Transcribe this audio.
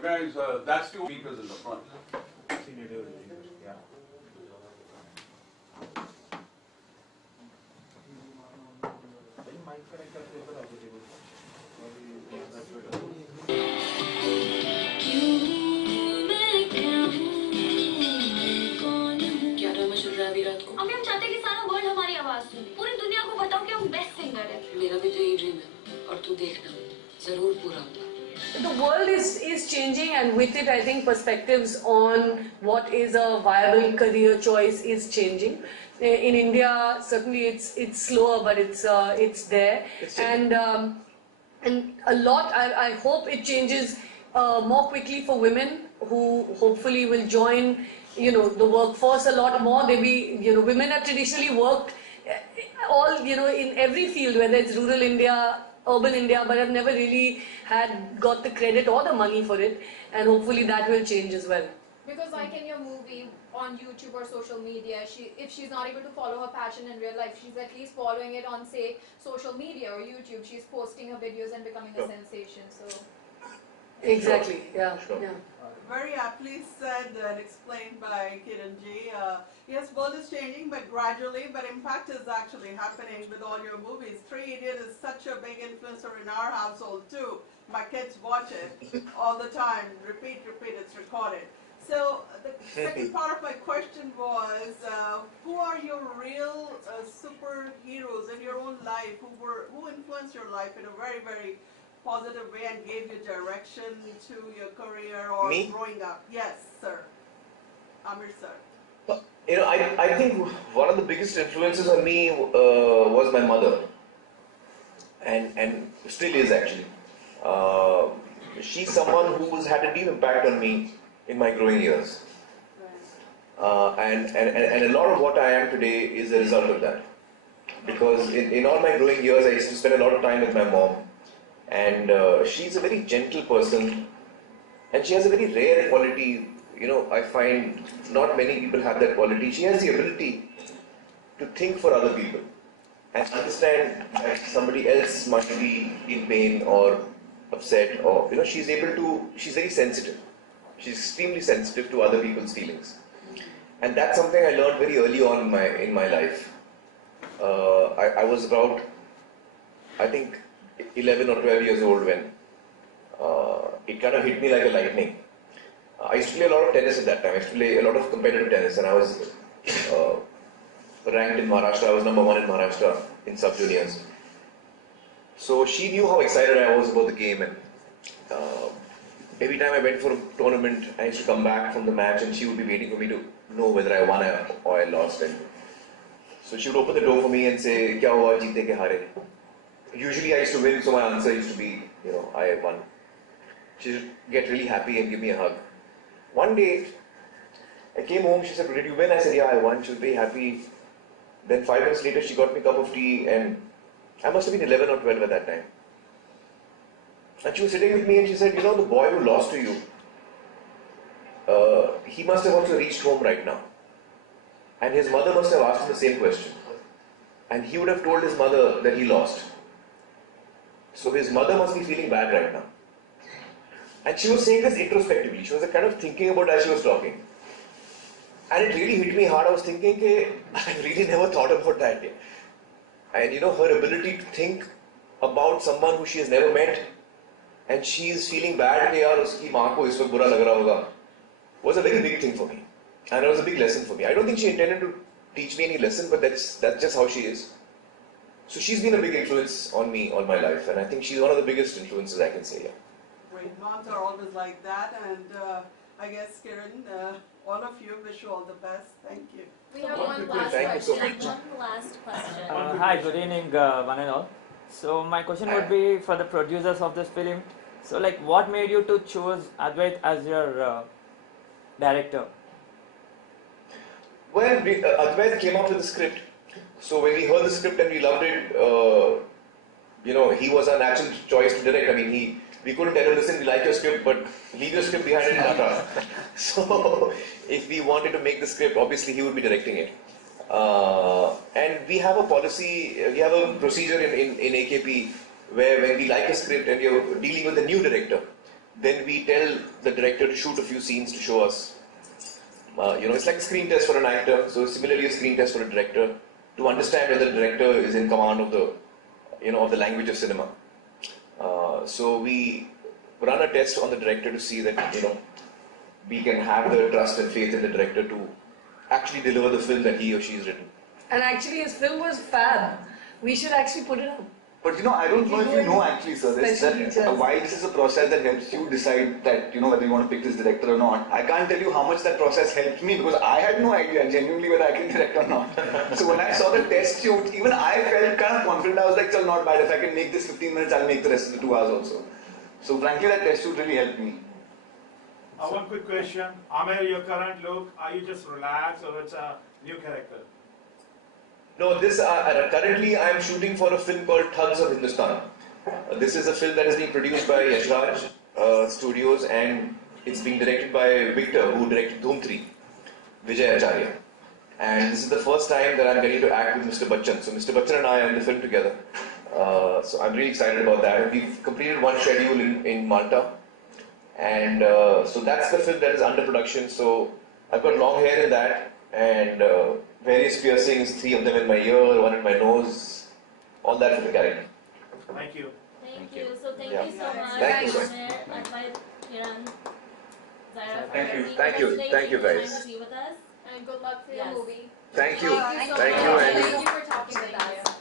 guys, that's the speakers in the front. Yeah. अभी हम चाहते हैं कि सारा वर्ल्ड हमारी आवाज सुने, पूरी दुनिया को बताओ कि हम बेस्ट सिंगर हैं। मेरा भी तो यही ड्रीम है, और तू देखना जरूर पूरा होगा। The world is changing, and with it, I think perspectives on what is a viable career choice is changing. In India, certainly it's slower, but it's there, and a lot. I hope it changes more quickly for women who hopefully will join, the workforce a lot more. Women have traditionally worked all, in every field, whether it's rural India, urban India, but have never really got the credit or the money for it, and hopefully that will change as well. Because like in your movie, on YouTube or social media, if she's not able to follow her passion in real life, she's at least following it on, say, social media or YouTube. She's posting her videos and becoming a sensation. So Exactly. Yeah. Sure. Yeah. Very aptly said and explained by Kiranji. Yes, world is changing, but gradually. But impact is actually happening with all your movies. Three Idiots is such a big influencer in our household too. My kids watch it all the time. Repeat, it's recorded. So the second part of my question was, who are your real superheroes in your own life? Who influenced your life in a very, very positive way and gave you direction to your career or growing up? Yes, sir. Aamir, sir. I think one of the biggest influences on me was my mother, and still is actually. She's someone who's had a deep impact on me in my growing years, and a lot of what I am today is a result of that. Because in all my growing years, I used to spend a lot of time with my mom. And she's a very gentle person, and she has a very rare quality. I find not many people have that quality. She has the ability to think for other people and understand that somebody else must be in pain or upset, or she's very sensitive. She's extremely sensitive to other people's feelings, and that's something I learned very early on in my life. I was about, I think, 11 or 12 years old when it kind of hit me like a lightning. I used to play a lot of tennis at that time. I used to play a lot of competitive tennis, and I was ranked in Maharashtra. I was number 1 in Maharashtra in sub-juniors. So she knew how excited I was about the game, and every time I went for a tournament, I used to come back from the match and she would be waiting for me to know whether I won or I lost. And so she would open the door for me and say, "Kya hua, jeete ke haare?" Usually I used to win, so my answer used to be, I won. She would get really happy and give me a hug. One day, I came home, she said, "Did you win?" I said, "Yeah, I won." She was very happy. Then 5 minutes later, she got me a cup of tea, and I must have been 11 or 12 at that time. And she was sitting with me and she said, "The boy who lost to you, he must have also reached home right now. And his mother must have asked him the same question. And he would have told his mother that he lost. So his mother must be feeling bad right now." And she was saying this introspectively. She was kind of thinking about as she was talking. And it really hit me hard. I was thinking, I really never thought about that. And her ability to think about someone who she has never met, and she is feeling bad कि यार उसकी माँ को इस वक्त बुरा लग रहा होगा, was a very big thing for me. And it was a big lesson for me. I don't think she intended to teach me any lesson, but that's just how she is. So she's been a big influence on me all my life, and I think she's one of the biggest influences I can say. Yeah. Great, moms are always like that, and I guess Kiran, all of you, wish you all the best. Thank you. we have one last Thank you so question. much. One last question. Hi, good evening, one and all. So my question would be for the producers of this film. So what made you to choose Advait as your director? Well, Advait came up with the script. So when we heard the script and we loved it, he was our natural choice to direct. I mean, we couldn't tell him, "Listen, we like your script, but leave your script behind in Tata." So if we wanted to make the script, obviously he would be directing it. And we have a policy, we have a procedure in AKP where when we like a script and you're dealing with a new director, then we tell the director to shoot a few scenes to show us. It's like a screen test for an actor. So similarly, a screen test for a director to understand whether the director is in command of the language of cinema. So we run a test on the director to see that we can have the trust and faith in the director to actually deliver the film that he or she has written. And actually, his film was fab. We should actually put it up. But I don't know if you know actually, sir, why this is a process that helps you decide that, whether you want to pick this director or not. I can't tell you how much that process helped me because I had no idea genuinely whether I can direct or not. So when I saw the test shoot, even I felt kind of confident. I was like, it's not bad. If I can make this 15 minutes, I'll make the rest of the 2 hours also. So frankly, that test shoot really helped me. One quick question. Aamir, your current look, are you just relaxed or it's a new character? No, currently I am shooting for a film called Thugs of Hindustan. This is a film that is being produced by Yashraj Studios and it's being directed by Victor, who directed Dhoom 3, Vijay Acharya. And this is the first time that I'm getting to act with Mr. Bachchan. So Mr. Bachchan and I are in the film together. So I'm really excited about that. We've completed one schedule in Malta. And so that's the film that is under production. So I've got long hair in that and various piercings, 3 of them in my ear, 1 in my nose, all that for the character. Thank you. Thank you. So thank Yeah. you so much. Thank you, sir. Aamir, Advait, Kiran, Zaira, for Thank you. being Thank with you. us today, Thank you, taking the guys. time to be with us. And good luck for your Yes. movie. Thank you. Thank you so Thank much. you, Andy. Thank you for talking with us.